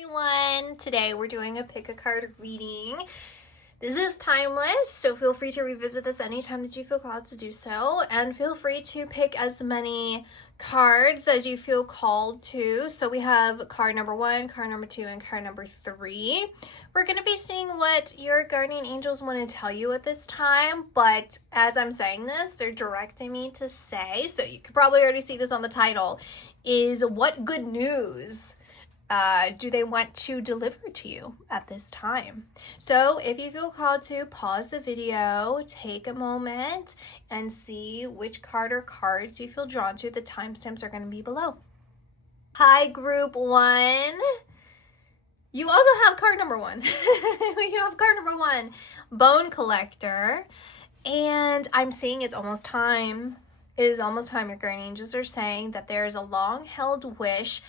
everyone! Today we're doing a pick a card reading. This is timeless, so feel free to revisit this anytime that you feel called to do so, and feel free to pick as many cards as you feel called to. So we have card number 1, card number 2, and card number 3. We're going to be seeing what your guardian angels want to tell you at this time, but as I'm saying this, they're directing me to say, so you could probably already see this on the title, is what good news do they want to deliver to you at this time? So if you feel called to, pause the video, take a moment, and see which card or cards you feel drawn to. The timestamps are going to be below. Hi, group 1. You also have card number 1. You have card number 1, Bone Collector. And I'm seeing it's almost time. It is almost time. Your guardian angels are saying that there is a long-held wish.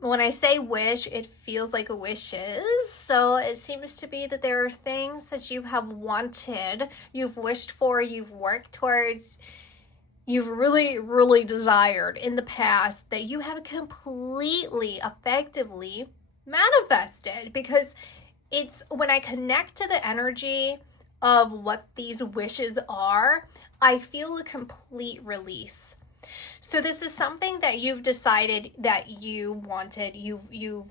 When I say wish, it feels like a wishes. So it seems to be that there are things that you have wanted, you've wished for, you've worked towards, you've really desired in the past that you have completely, effectively manifested. Because it's when I connect to the energy of what these wishes are, I feel a complete release. So this is something that you've decided that you wanted, you've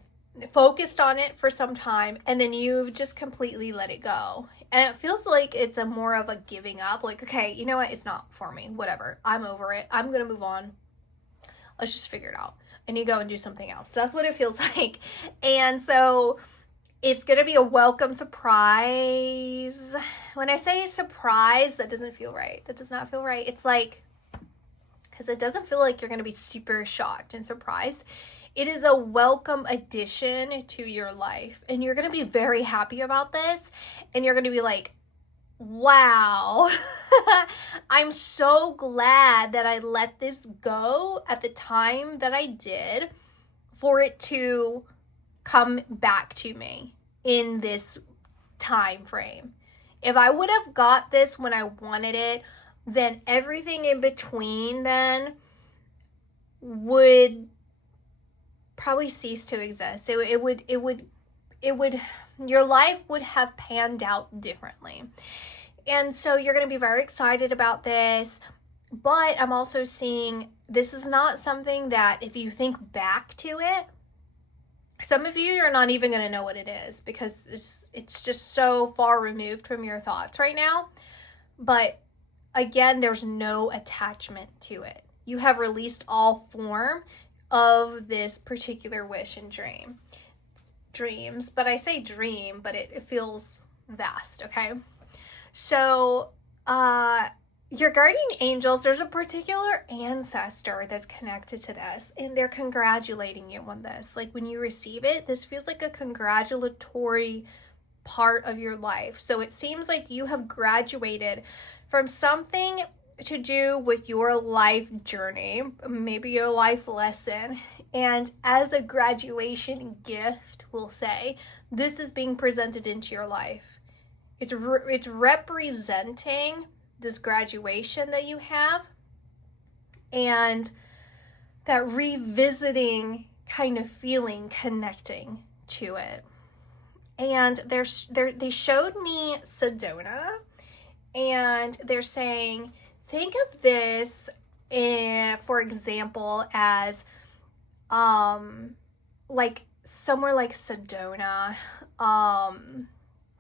focused on it for some time, and then you've just completely let it go. And it feels like it's a more of a giving up, like, okay, you know what, it's not for me, whatever, I'm over it, I'm gonna move on, let's just figure it out. And you go and do something else. That's what it feels like. And so it's gonna be a welcome surprise. When I say surprise, that doesn't feel right. That does not feel right. It's like, because it doesn't feel like you're going to be super shocked and surprised. It is a welcome addition to your life, and you're going to be very happy about this, and you're going to be like, wow, I'm so glad that I let this go at the time that I did for it to come back to me in this time frame. If I would have got this when I wanted it, then everything in between then would probably cease to exist. It would, your life would have panned out differently. And so you're going to be very excited about this, but I'm also seeing this is not something that if you think back to it, some of you are not even going to know what it is because it's just so far removed from your thoughts right now. But again, there's no attachment to it. You have released all form of this particular wish and dreams. But I say dream, but it feels vast, okay? So, your guardian angels, there's a particular ancestor that's connected to this, and they're congratulating you on this. Like when you receive it, this feels like a congratulatory part of your life. So it seems like you have graduated from something to do with your life journey, maybe your life lesson, and as a graduation gift, we'll say, this is being presented into your life. It's representing this graduation that you have and that revisiting kind of feeling, connecting to it. And they showed me Sedona, and they're saying, think of this, for example, as like somewhere like Sedona,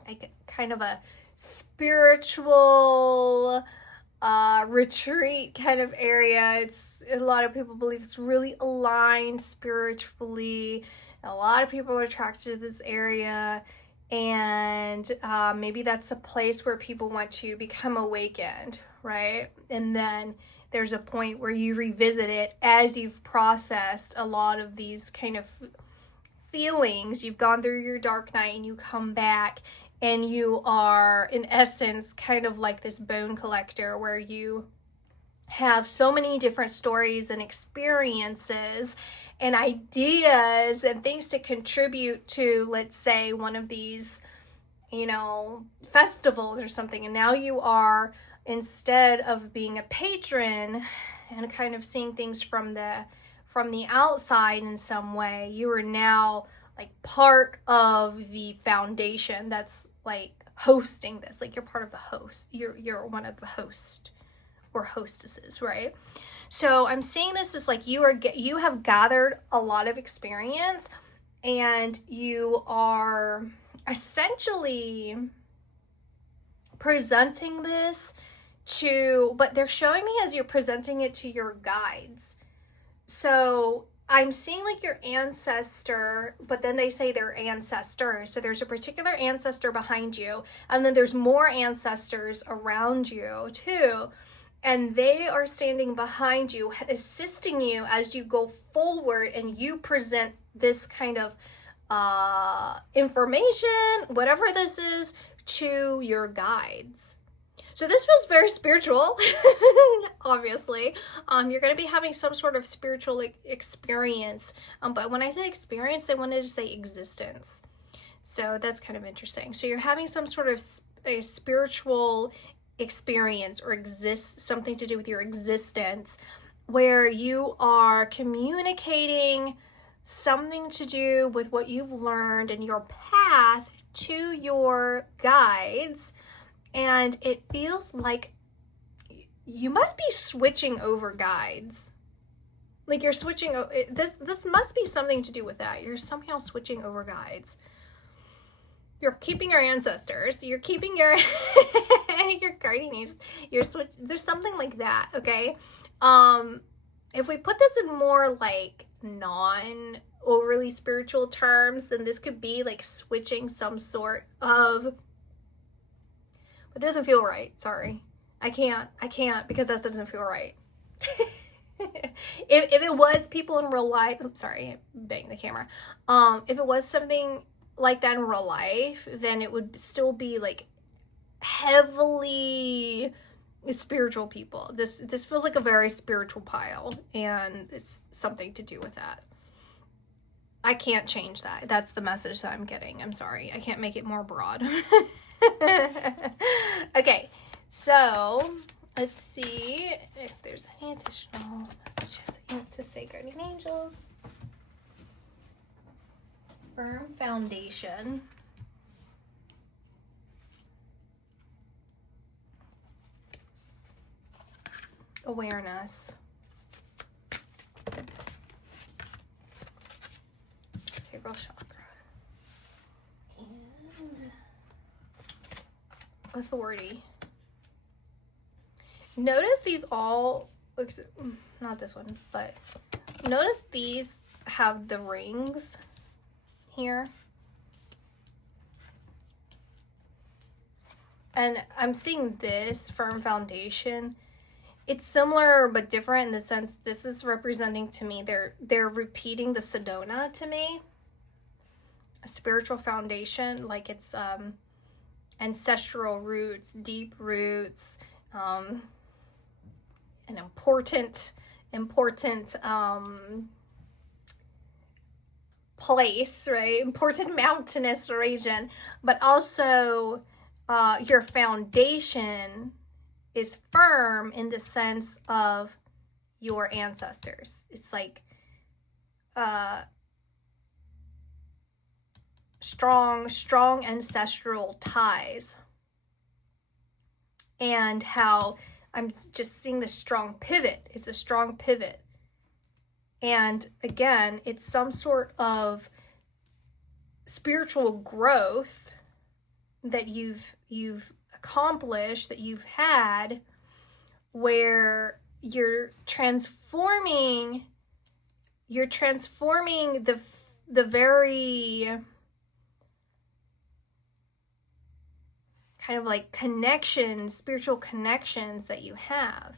like kind of a spiritual retreat kind of area. It's a lot of people believe it's really aligned spiritually. A lot of people are attracted to this area, and maybe that's a place where people want to become awakened, right? And then there's a point where you revisit it as you've processed a lot of these kind of feelings. You've gone through your dark night and you come back and you are, in essence, kind of like this bone collector where you have so many different stories and experiences and ideas and things to contribute to, let's say, one of these, festivals or something. And now you are, instead of being a patron and kind of seeing things from the outside in some way, you are now like part of the foundation that's like hosting this. Like you're part of the host. You're one of the host or hostesses, right? So I'm seeing this as like you have gathered a lot of experience, and you are essentially presenting this to, but they're showing me as you're presenting it to your guides. So I'm seeing like your ancestor, but then they say their ancestors. So there's a particular ancestor behind you, and then there's more ancestors around you too. And they are standing behind you, assisting you as you go forward and you present this kind of information, whatever this is, to your guides. So this was very spiritual, obviously. You're going to be having some sort of spiritual experience. But when I say experience, I wanted to say existence. So that's kind of interesting. So you're having some sort of a spiritual experience or something to do with your existence, where you are communicating something to do with what you've learned in your path to your guides. And it feels like you must be switching over guides. Like you're switching. This must be something to do with that. You're somehow switching over guides. You're keeping your ancestors. You're keeping your your guardian angels. There's something like that. Okay. If we put this in more like non-overly spiritual terms, then this could be like switching some sort of. It doesn't feel right. Sorry. I can't because that doesn't feel right. if it was people in real life, oops, sorry, I banged the camera. If it was something like that in real life, then it would still be like heavily spiritual people. This feels like a very spiritual pile, and it's something to do with that. I can't change that. That's the message that I'm getting. I'm sorry. I can't make it more broad. Okay, so let's see if there's any additional messages I want to say, guardian angels. Firm foundation. Awareness. Sacral chakra. And authority. Notice these all, not this one, but notice these have the rings here. And I'm seeing this firm foundation. It's similar but different in the sense this is representing to me, they're repeating the Sedona to me. A spiritual foundation, like it's ancestral roots, deep roots, an important place, right? Important mountainous region, but also your foundation is firm in the sense of your ancestors. It's like strong ancestral ties, and how I'm just seeing this strong pivot. It's a strong pivot. And again, it's some sort of spiritual growth that you've accomplished, that you've had, where you're transforming the very kind of like connections, spiritual connections that you have.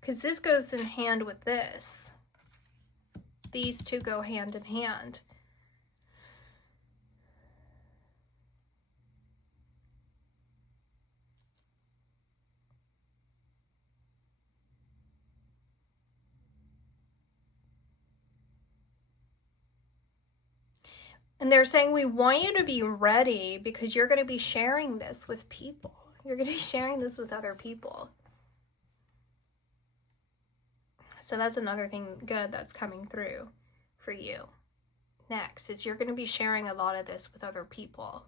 Because this goes in hand with this. These two go hand in hand. And they're saying, we want you to be ready because you're going to be sharing this with people. You're going to be sharing this with other people. So that's another thing good that's coming through for you. Next is you're going to be sharing a lot of this with other people.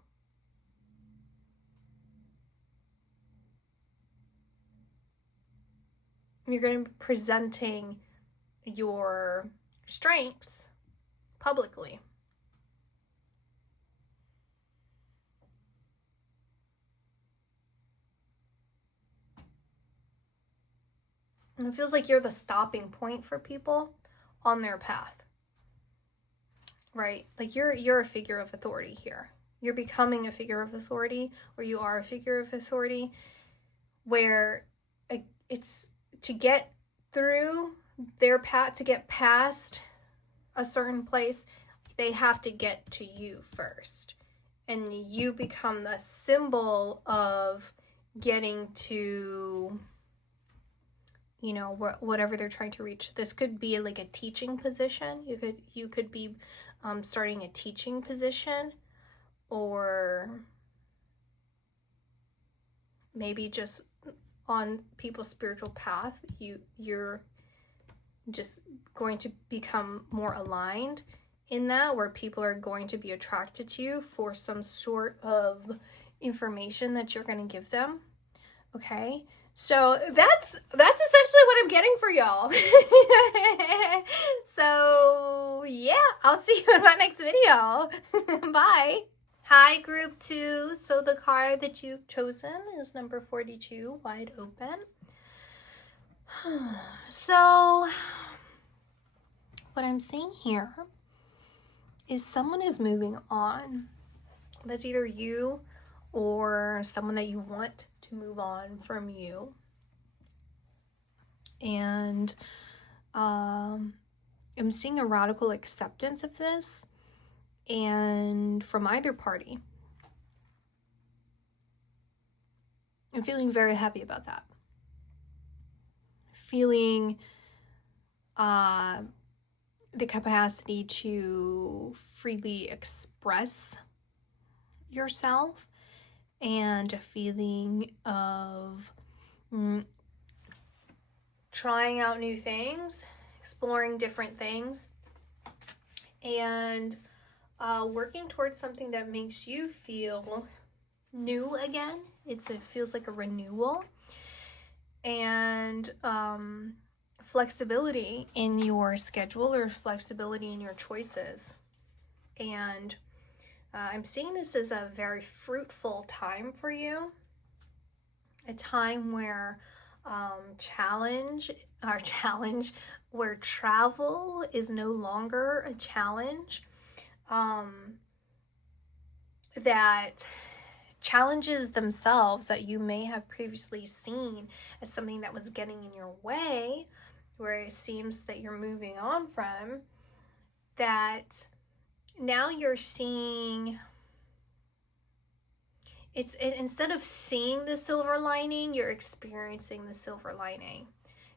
You're going to be presenting your strengths publicly. And it feels like you're the stopping point for people on their path. Right? Like you're a figure of authority here. You're becoming a figure of authority, or you are a figure of authority, where it's to get through their path, to get past a certain place, they have to get to you first. And you become the symbol of getting to, you know, whatever they're trying to reach. This could be like a teaching position. You could be starting a teaching position, or maybe just on people's spiritual path. You're just going to become more aligned in that, where people are going to be attracted to you for some sort of information that you're going to give them. Okay, so that's essentially what I'm getting for y'all. So yeah, I'll see you in my next video. Bye. Hi, group 2. So the card that you've chosen is number 42, Wide Open. So what I'm seeing here is someone is moving on. That's either you or someone that you want to move on from you. And I'm seeing a radical acceptance of this, and from either party. I'm feeling very happy about that. Feeling the capacity to freely express yourself, and a feeling of trying out new things, exploring different things, and working towards something that makes you feel new again. It feels like a renewal, and flexibility in your schedule, or flexibility in your choices. And I'm seeing this as a very fruitful time for you, a time where where travel is no longer a challenge, that challenges themselves that you may have previously seen as something that was getting in your way, where it seems that you're moving on from, that now you're seeing instead of seeing the silver lining, you're experiencing the silver lining.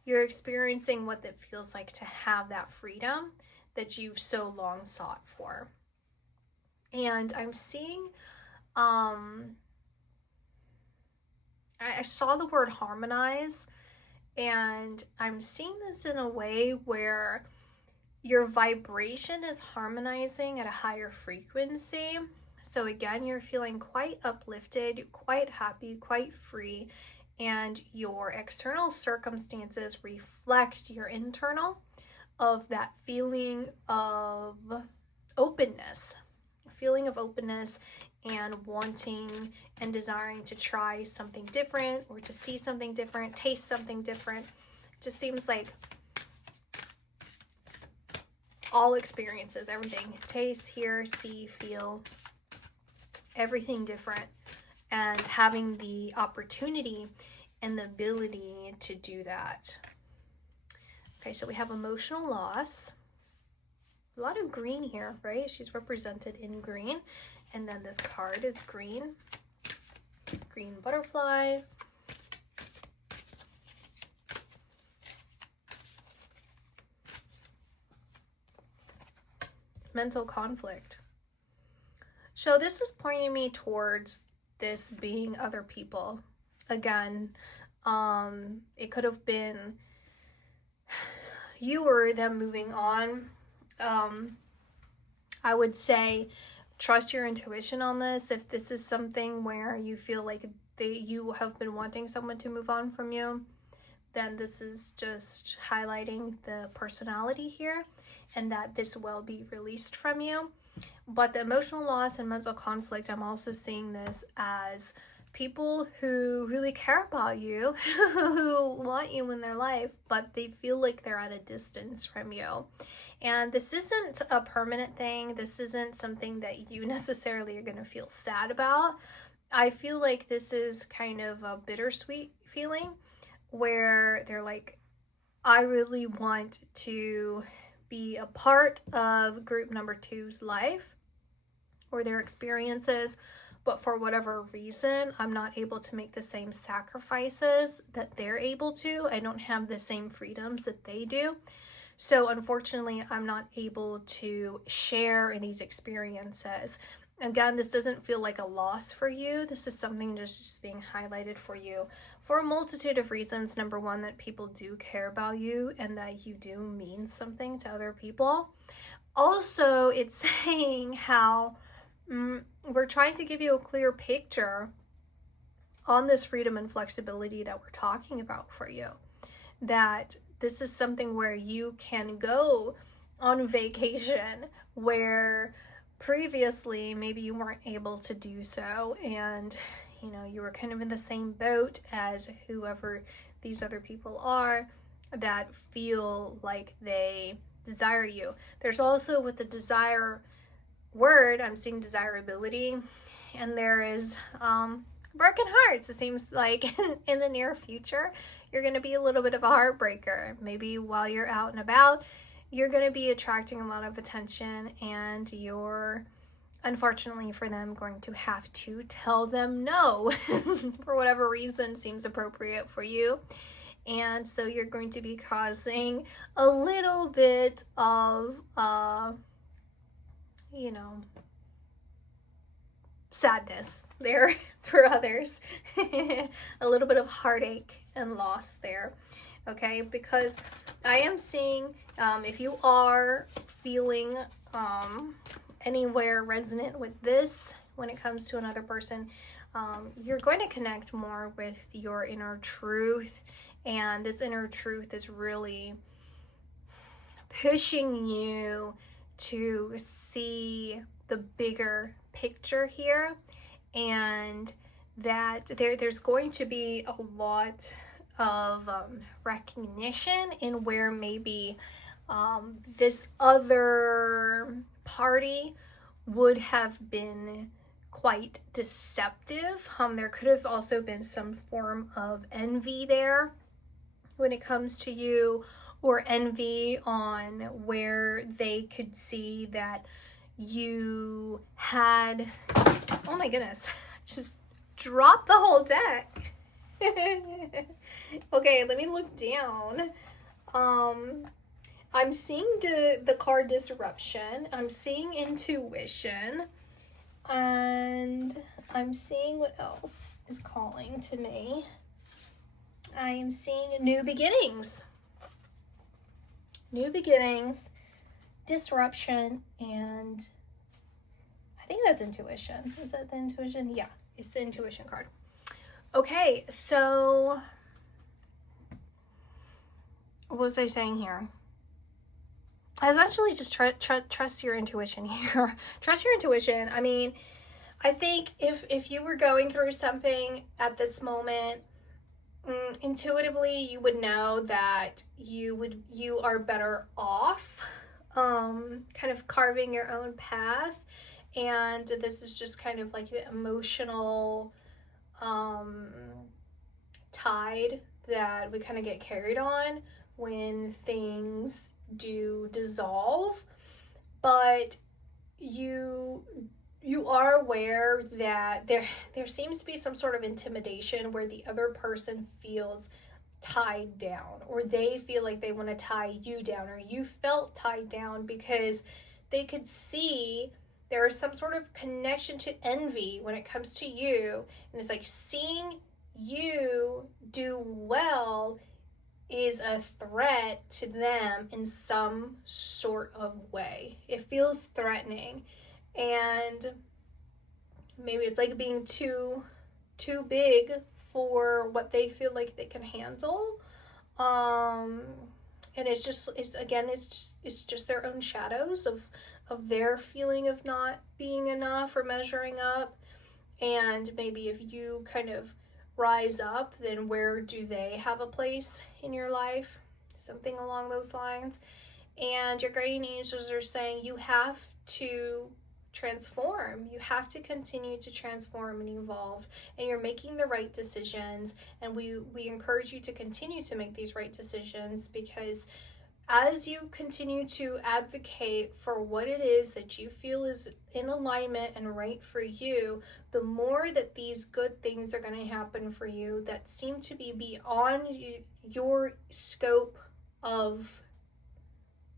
You're experiencing what it feels like to have that freedom that you've so long sought for. And I'm seeing I saw the word harmonize, and I'm seeing this in a way where your vibration is harmonizing at a higher frequency. So again, you're feeling quite uplifted, quite happy, quite free, and your external circumstances reflect your internal, of that feeling of openness, and wanting and desiring to try something different, or to see something different, taste something different. It just seems like all experiences, everything, taste, hear, see, feel, everything different, and having the opportunity and the ability to do that. Okay, so we have emotional loss. A lot of green here, right? She's represented in green. And then this card is green. Green butterfly. Mental conflict. So this is pointing me towards this being other people. Again, it could have been you were them moving on, I would say trust your intuition on this. If this is something where you feel like you have been wanting someone to move on from you, then this is just highlighting the personality here and that this will be released from you. But the emotional loss and mental conflict, I'm also seeing this as people who really care about you, who want you in their life, but they feel like they're at a distance from you. And this isn't a permanent thing. This isn't something that you necessarily are going to feel sad about. I feel like this is kind of a bittersweet feeling where they're like, I really want to be a part of group number 2's life or their experiences, but for whatever reason, I'm not able to make the same sacrifices that they're able to. I don't have the same freedoms that they do. So unfortunately, I'm not able to share in these experiences. Again, this doesn't feel like a loss for you. This is something just being highlighted for you for a multitude of reasons. Number one, that people do care about you and that you do mean something to other people. Also, it's saying how we're trying to give you a clear picture on this freedom and flexibility that we're talking about for you. That this is something where you can go on vacation where previously maybe you weren't able to do so, and you know, you were kind of in the same boat as whoever these other people are that feel like they desire you. There's also, with the desire word, I'm seeing desirability, and there is broken hearts. It seems like in the near future you're going to be a little bit of a heartbreaker. Maybe while you're out and about, you're going to be attracting a lot of attention, and you're, unfortunately for them, going to have to tell them no for whatever reason seems appropriate for you. And so you're going to be causing a little bit of you know, sadness there for others. A little bit of heartache and loss there. Okay, because I am seeing, if you are feeling anywhere resonant with this when it comes to another person, you're going to connect more with your inner truth, and this inner truth is really pushing you to see the bigger picture here, and that there's going to be a lot of recognition in where maybe this other party would have been quite deceptive. There could have also been some form of envy there when it comes to you, or envy on where they could see that you had, oh my goodness, just dropped the whole deck. Okay, let me look down. I'm seeing the card disruption. I'm seeing intuition. And I'm seeing what else is calling to me. I am seeing new beginnings. New beginnings, disruption, and I think that's intuition. Is that the intuition? Yeah, it's the intuition card. Okay, so what was I saying here? Essentially, just trust your intuition here. Trust your intuition. I mean, I think if you were going through something at this moment, intuitively you would know that you are better off kind of carving your own path, and this is just kind of like the emotional tide that we kind of get carried on when things do dissolve. But you are aware that there seems to be some sort of intimidation where the other person feels tied down, or they feel like they want to tie you down, or you felt tied down because they could see there is some sort of connection to envy when it comes to you, and it's like seeing you do well is a threat to them in some sort of way. It feels threatening, and maybe it's like being too big for what they feel like they can handle. And it's just their own shadows of their feeling of not being enough or measuring up. And maybe if you kind of rise up, then where do they have a place in your life? Something along those lines. And your guardian angels are saying you have to transform. You have to continue to transform and evolve, and you're making the right decisions, and we encourage you to continue to make these right decisions, because as you continue to advocate for what it is that you feel is in alignment and right for you, the more that these good things are going to happen for you that seem to be beyond your scope of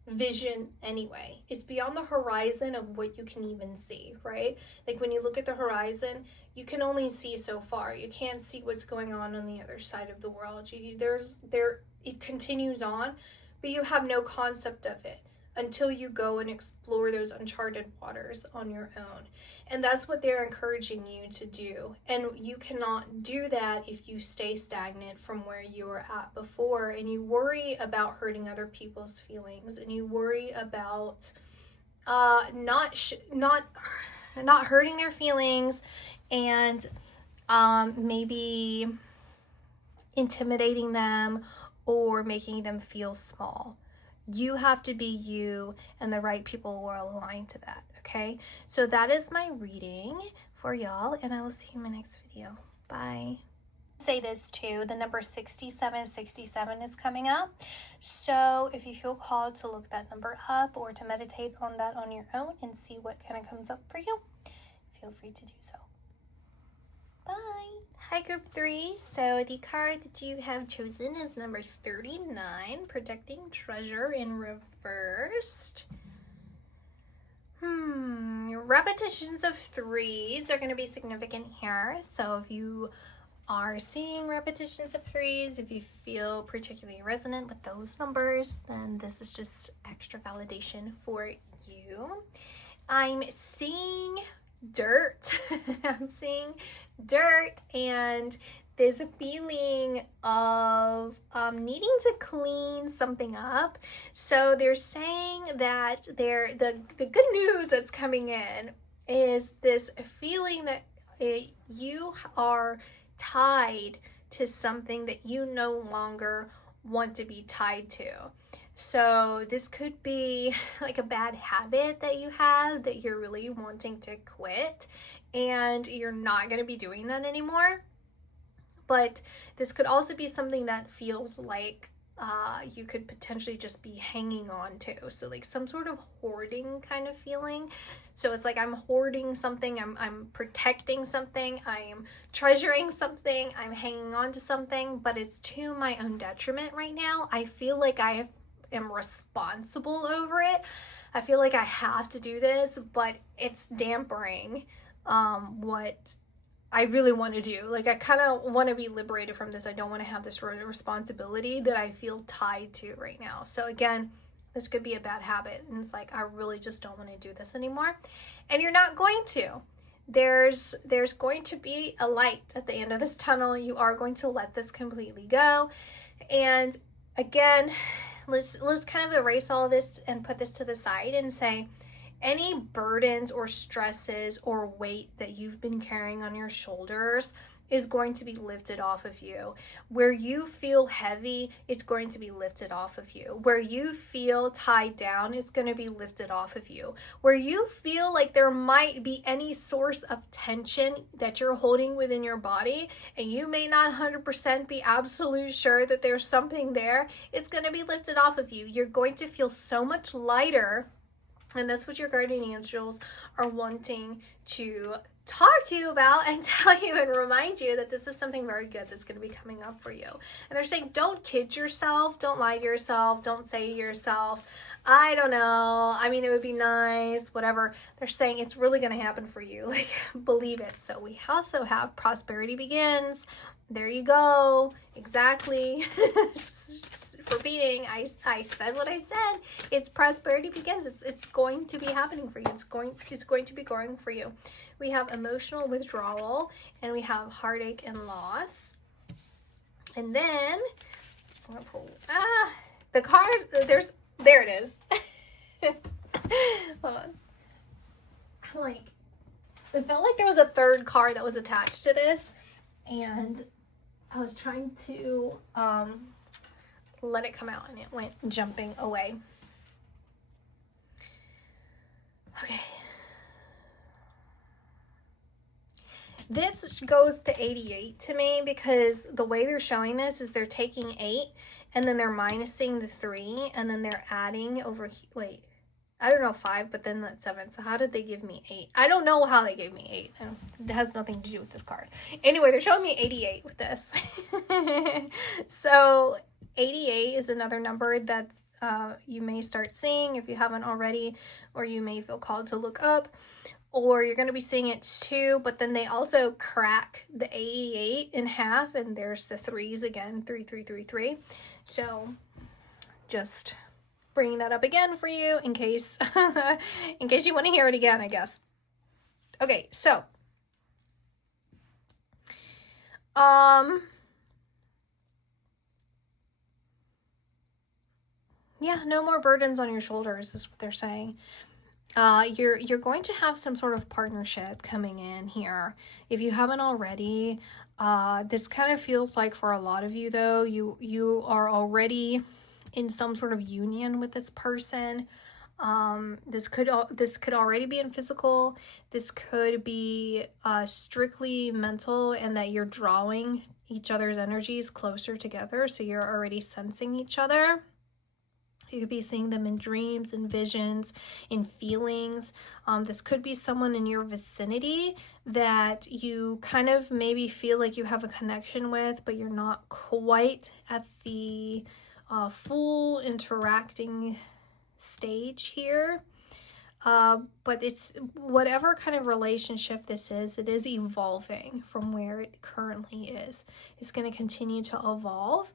vision anyway. It's beyond the horizon of what you can even see, right? Like when you look at the horizon, you can only see so far. You can't see what's going on the other side of the world. It continues on, but you have no concept of it until you go and explore those uncharted waters on your own. And that's what they're encouraging you to do. And you cannot do that if you stay stagnant from where you were at before, and you worry about hurting other people's feelings, and you worry about not hurting their feelings, and maybe intimidating them or making them feel small. You have to be you, and the right people will align to that, okay? So that is my reading for y'all, and I will see you in my next video. Bye. Say this too, the number 6767 is coming up. So if you feel called to look that number up or to meditate on that on your own and see what kind of comes up for you, feel free to do so. Bye. Hi, group 3. So the card that you have chosen is number 39, Protecting Treasure in reversed. Repetitions of 3s are going to be significant here. So if you are seeing repetitions of 3s, if you feel particularly resonant with those numbers, then this is just extra validation for you. I'm seeing dirt. I'm seeing dirt, and there's a feeling of needing to clean something up. So they're saying that the good news that's coming in is this feeling that you are tied to something that you no longer want to be tied to. So this could be like a bad habit that you have that you're really wanting to quit, and you're not going to be doing that anymore. But this could also be something that feels like you could potentially just be hanging on to. So like some sort of hoarding kind of feeling. So it's like I'm hoarding something, I'm protecting something, I am treasuring something, I'm hanging on to something, but it's to my own detriment right now. I feel like I am responsible over it. I feel like I have to do this, but it's dampering what I really want to do. Like I kind of want to be liberated from this. I don't want to have this responsibility that I feel tied to right now. So again, this could be a bad habit, and it's like I really just don't want to do this anymore. And you're not going to. There's going to be a light at the end of this tunnel. You are going to let this completely go. And again, let's kind of erase all this and put this to the side and say, any burdens or stresses or weight that you've been carrying on your shoulders is going to be lifted off of you. Where you feel heavy, it's going to be lifted off of you. Where you feel tied down, it's going to be lifted off of you. Where you feel like there might be any source of tension that you're holding within your body, and you may not 100% be absolute sure that there's something there, it's going to be lifted off of you. You're going to feel so much lighter. And that's what your guardian angels are wanting to talk to you about and tell you and remind you that this is something very good that's going to be coming up for you. And they're saying, don't kid yourself, don't lie to yourself, don't say to yourself, I don't know, I mean, it would be nice, whatever. They're saying it's really going to happen for you. Like, believe it. So we also have prosperity begins. There you go. Exactly. keep repeating. I said what I said. It's prosperity begins. It's going to be happening for you. It's going to be growing for you. We have emotional withdrawal, and we have heartache and loss. And then I'm gonna pull the card. There it is. Hold on. I'm like, it felt like there was a third card that was attached to this, and I was trying to let it come out, and it went jumping away. Okay. This goes to 88 to me, because the way they're showing this is they're taking 8 and then they're minusing the 3 and then they're adding over, wait, I don't know, 5, but then that's 7. So how did they give me 8? I don't know how they gave me 8. It has nothing to do with this card. Anyway, they're showing me 88 with this. So 88 is another number that you may start seeing if you haven't already, or you may feel called to look up, or you're going to be seeing it too. But then they also crack the 88 in half, and there's the 3s again, 3, 3, 3, 3. So just bringing that up again for you in case you want to hear it again, I guess. Okay, so yeah, no more burdens on your shoulders is what they're saying. You're going to have some sort of partnership coming in here. If you haven't already, this kind of feels like for a lot of you though, you are already in some sort of union with this person. This could already be in physical. This could be strictly mental, and that you're drawing each other's energies closer together, so you're already sensing each other. You could be seeing them in dreams and visions, in feelings. This could be someone in your vicinity that you kind of maybe feel like you have a connection with, but you're not quite at the full interacting stage here. But it's whatever kind of relationship this is, it is evolving from where it currently is. It's going to continue to evolve.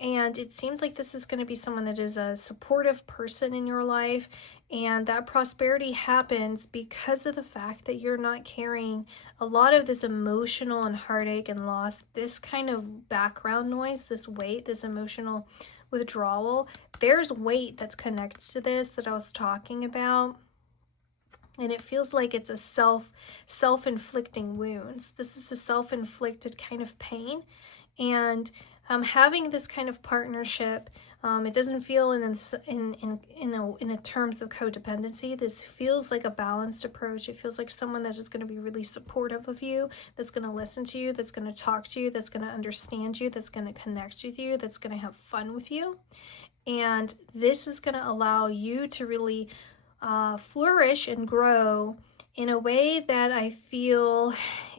And it seems like this is going to be someone that is a supportive person in your life, and that prosperity happens because of the fact that you're not carrying a lot of this emotional and heartache and loss, this kind of background noise, this weight, this emotional withdrawal. There's weight that's connected to this that I was talking about. And it feels like it's a self-inflicting wounds. This is a self-inflicted kind of pain. And having this kind of partnership, it doesn't feel in terms of codependency. This feels like a balanced approach. It feels like someone that is going to be really supportive of you, that's going to listen to you, that's going to talk to you, that's going to understand you, that's going to connect with you, that's going to have fun with you. And this is going to allow you to really flourish and grow in a way that I feel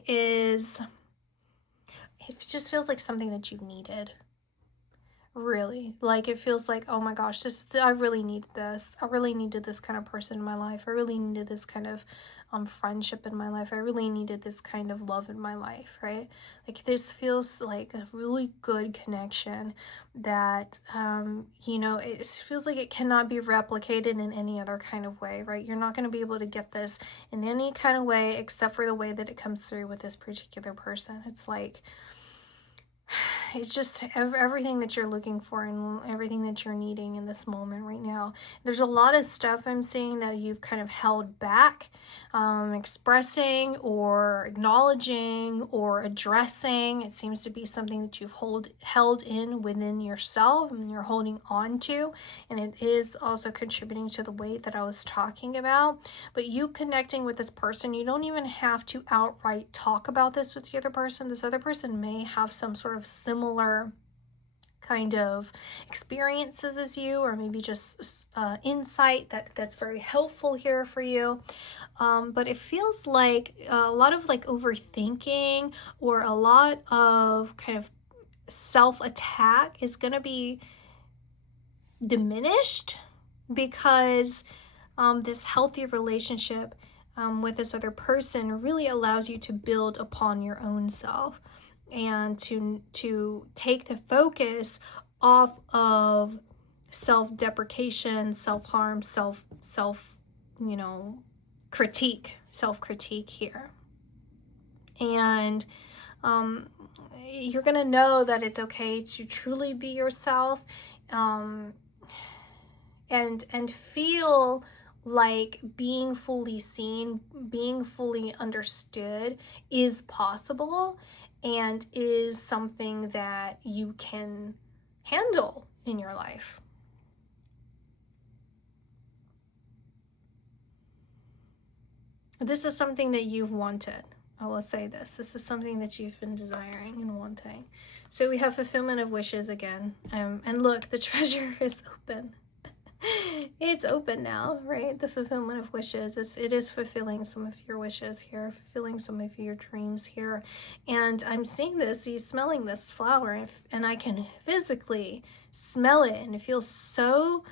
is, it just feels like something that you've needed. Really, like it feels like, oh my gosh, I really need this. I really needed this kind of person in my life. I really needed this kind of friendship in my life. I really needed this kind of love in my life, right? Like this feels like a really good connection that it feels like it cannot be replicated in any other kind of way, right? You're not going to be able to get this in any kind of way except for the way that it comes through with this particular person. It's like, it's just everything that you're looking for and everything that you're needing in this moment right now. There's a lot of stuff I'm seeing that you've kind of held back, expressing or acknowledging or addressing. It seems to be something that you've held in within yourself and you're holding on to, and it is also contributing to the weight that I was talking about. But you connecting with this person, you don't even have to outright talk about this with the other person. This other person may have some sort of similar kind of experiences as you, or maybe just insight that's very helpful here for you. But it feels like a lot of like overthinking or a lot of kind of self-attack is going to be diminished because this healthy relationship with this other person really allows you to build upon your own self and to take the focus off of self-deprecation, self-harm, you know, self-critique here. And you're gonna know that it's okay to truly be yourself, and feel like being fully seen, being fully understood is possible and is something that you can handle in your life. This is something that you've wanted. I will say this. This is something that you've been desiring and wanting. So we have fulfillment of wishes again. And look, the treasure is open. It's open now, right? The fulfillment of wishes. It is fulfilling some of your wishes here, fulfilling some of your dreams here. And I'm seeing this, he's smelling this flower, and I can physically smell it, and it feels so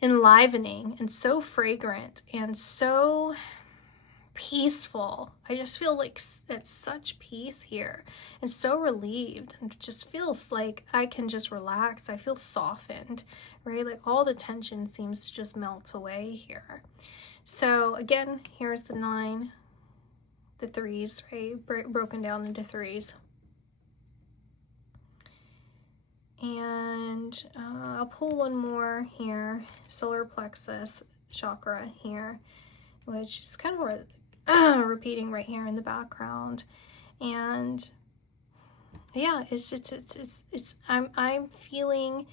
enlivening and so fragrant and so peaceful. I just feel like at such peace here and so relieved, and it just feels like I can just relax. I feel softened, right? Like all the tension seems to just melt away here. So again, here's the 9, the 3s, right? Broken down into 3s. And I'll pull one more here, solar plexus chakra here, which is kind of where repeating right here in the background. And yeah, I'm feeling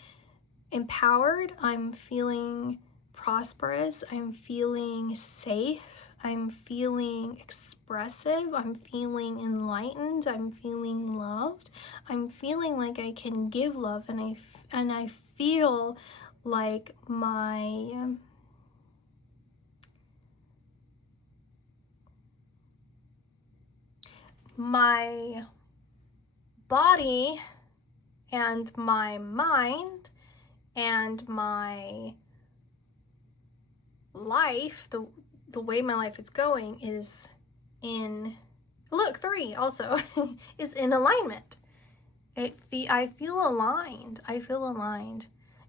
empowered, I'm feeling prosperous, I'm feeling safe, I'm feeling expressive, I'm feeling enlightened, I'm feeling loved, I'm feeling like I can give love, and I feel like my body and my mind and my life, the way my life is going, is in, look, 3 also is in alignment. I feel aligned,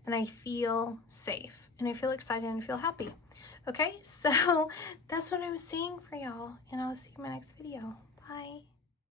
and I feel safe, and I feel excited, and I feel happy. Okay, so that's what I'm seeing for y'all, and I'll see you in my next video. Bye.